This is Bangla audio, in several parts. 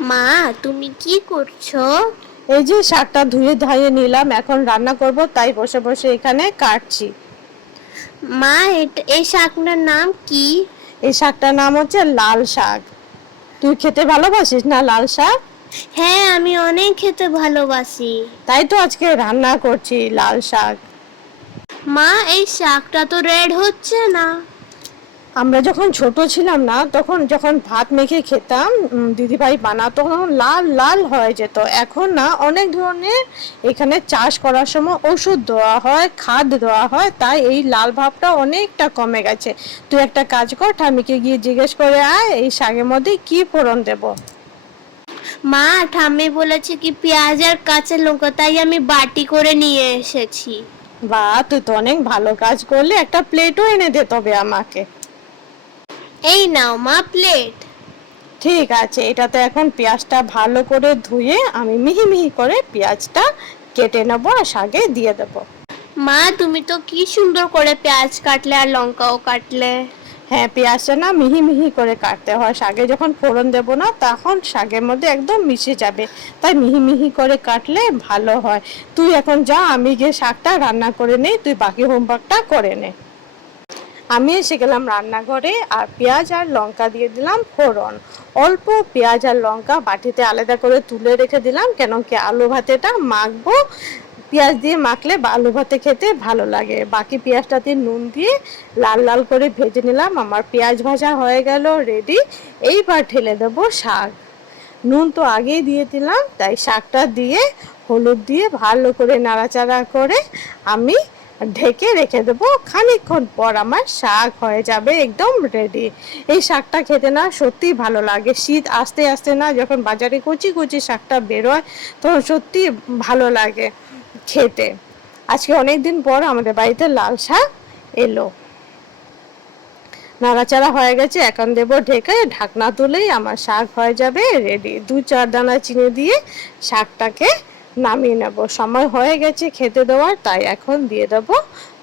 মা, তুমি কি করছো? এই যে শাকটা ধুয়ে ধাইয়ে নিলাম, এখন রান্না করব, তাই বসে বসে এখানে কাটছি। মা, এই শাকটার নাম কি? এই শাকটার নাম হচ্ছে লাল শাক। তুই খেতে ভালোবাসিস না লাল শাক? হ্যাঁ, আমি অনেক খেতে ভালোবাসি। তাই তো আজকে রান্না করছি লাল শাক। মা, এই শাকটা তো রেড হচ্ছে না। আমরা যখন ছোট ছিলাম না, তখন যখন ভাত মেখে খেতাম, দিদিভাই বানাতো, তখন লাল লাল হয়ে যেত। এখন না অনেক ধরনের এখানে চাষ করার সময় ওষুধ দেওয়া হয়, খাদ দেওয়া হয়, তাই এই লাল ভাবটা অনেকটা কমে গেছে। তুই একটা কাজ কর, ঠামিকে গিয়ে জিজ্ঞেস করে আয় এই শাকের মধ্যে কি ফোড়ন দেব। মা, ঠাম্মি বলেছে কি পেঁয়াজ আর কাঁচা লঙ্কা, তাই আমি বাটি করে নিয়ে এসেছি। বা, তুই তো অনেক ভালো কাজ করলে, একটা প্লেটও এনে দে তবে আমাকে। এই নাও মা, প্লেট। ঠিক আছে, এটাতে এখন পেঁয়াজটা ভালো করে ধুয়ে আমি মিহি মিহি করে পেঁয়াজটা কেটে নেবো আর শাকে দিয়ে দেবো। মা, তুমি তো কি সুন্দর করে পেঁয়াজ কাটলে আর লঙ্কাও কাটলে। হ্যাঁ, পেঁয়াজটা না মিহি মিহি করে কাটতে হয়, শাকে যখন ফোড়ন দেবো না তখন শাকের মধ্যে একদম মিশে যাবে, তাই মিহি মিহি করে কাটলে ভালো হয়। তুই এখন যা, আমি গিয়ে শাকটা রান্না করে নেই, তুই বাকি হোমওয়ার্কটা করে নে। আমি এসে গেলাম রান্নাঘরে, আর পেঁয়াজ আর লঙ্কা দিয়ে দিলাম ফোড়ন। অল্প পেঁয়াজ আর লঙ্কা বাটিতে আলাদা করে তুলে রেখে দিলাম, কেন কি আলু ভাতেটা মাখবো, পেঁয়াজ দিয়ে মাখলে আলু ভাতে খেতে ভালো লাগে। বাকি পেঁয়াজটাতে নুন দিয়ে লাল লাল করে ভেজে নিলাম। আমার পেঁয়াজ ভাজা হয়ে গেল, রেডি। এইবার ঢেলে দেবো শাক। নুন তো আগেই দিয়ে দিলাম, তাই শাকটা দিয়ে হলুদ দিয়ে ভালো করে নাড়াচাড়া করে আমি ঢেকে রেখে দেবো। খানিকক্ষণ পর আমার শাক হয়ে যাবে একদম রেডি। এই শাকটা খেতে না সত্যি ভালো লাগে। শীত আসতে আসতে না যখন বাজারে কচি কচি শাকটা বেরোয়, তখন সত্যি ভালো লাগে খেতে। আজকে অনেক দিন পর আমাদের বাড়িতে লাল শাক এলো। নাড়াচাড়া হয়ে গেছে, এখন দেবো ঢেকে, ঢাকনা তুলেই আমার শাক হয়ে যাবে রেডি। 2-4 দানা চিনি দিয়ে শাকটাকে নামিয়ে নেব। সময় হয়ে গেছে খেতে দেওয়ার, তাই এখন দিয়ে দেবো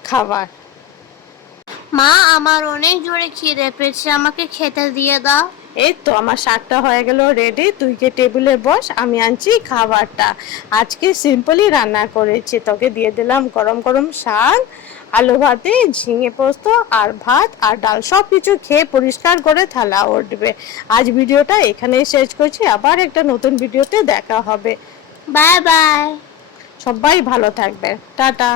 খাবার। মা, আমার অনেক জোরে খিদে পেয়েছে, আমাকে খেতে দিয়ে দাও। এই তো আমার শাকটা হয়ে গেল রেডি, তুই গিয়ে টেবিলে বস, আমি আনছি খাবারটা। আজকে সিম্পলই রান্না করেছি, তোকে দিয়ে দিলাম গরম গরম শাক, আলু ভাতে, ঝিঙে পোস্ত আর ভাত আর ডাল, সব কিছু খেয়ে পরিষ্কার করে থালা উঠবে। আজ ভিডিওটা এখানেই শেষ করছি, আবার একটা নতুন ভিডিওতে দেখা হবে। Bye bye. সবাই ভালো থাকবে, টাটা।